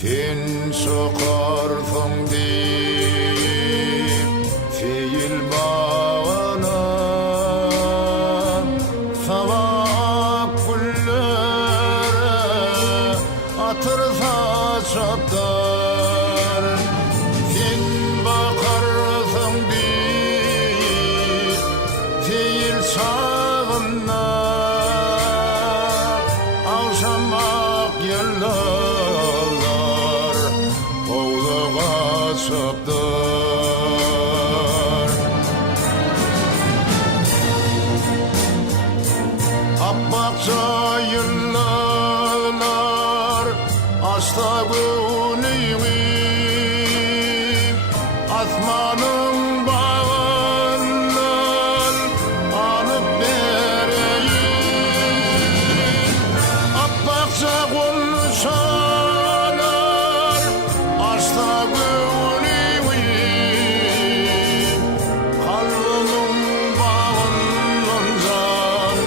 Sen sokarsın deyip feyil bağına savak güllere atırsa çaptar. Sen bakarsın deyip feyil sağına avşamak yerler çaptar. Apakça yıllar asta güneyim asmanın bağından alıp vereyim. Apakça konuşanlar asta güneyim kalbimin bağından can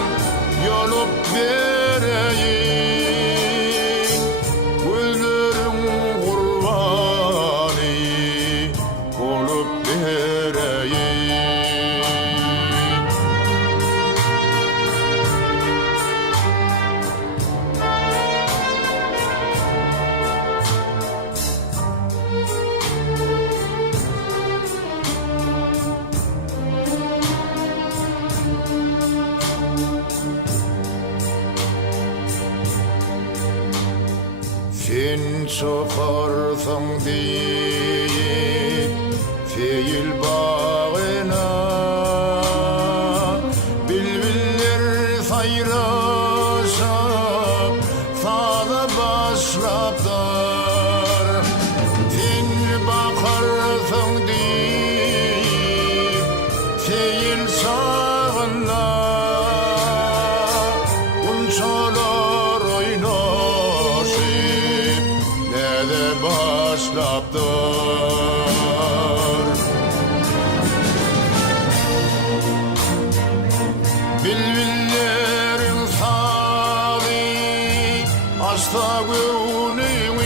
yolup vereyim. Gözlerim kurbanı olup vereyim. Sen sokarsın deyip feyil bağına bülbüller sayrışıp sağda başlaplar. Sen bakarsın deyip feyil sağına unçalar oynaşıp nede başlaptır. Bülbüllerin salı asta güneyim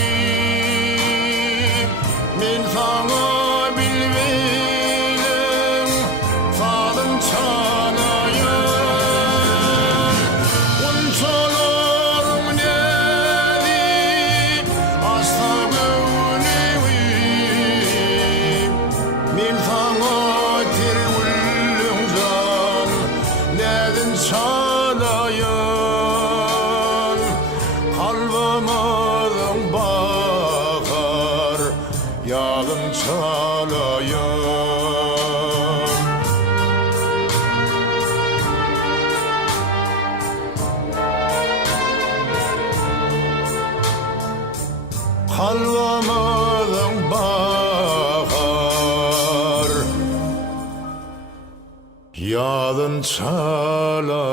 men sana bilmedim salın çanayım. Unçalarım nedi asta güneyim men sana tergüllüm can nedin çalayım. Kalbimden bakar yalın çalayım. Kalbimden bakar yalın çalayım.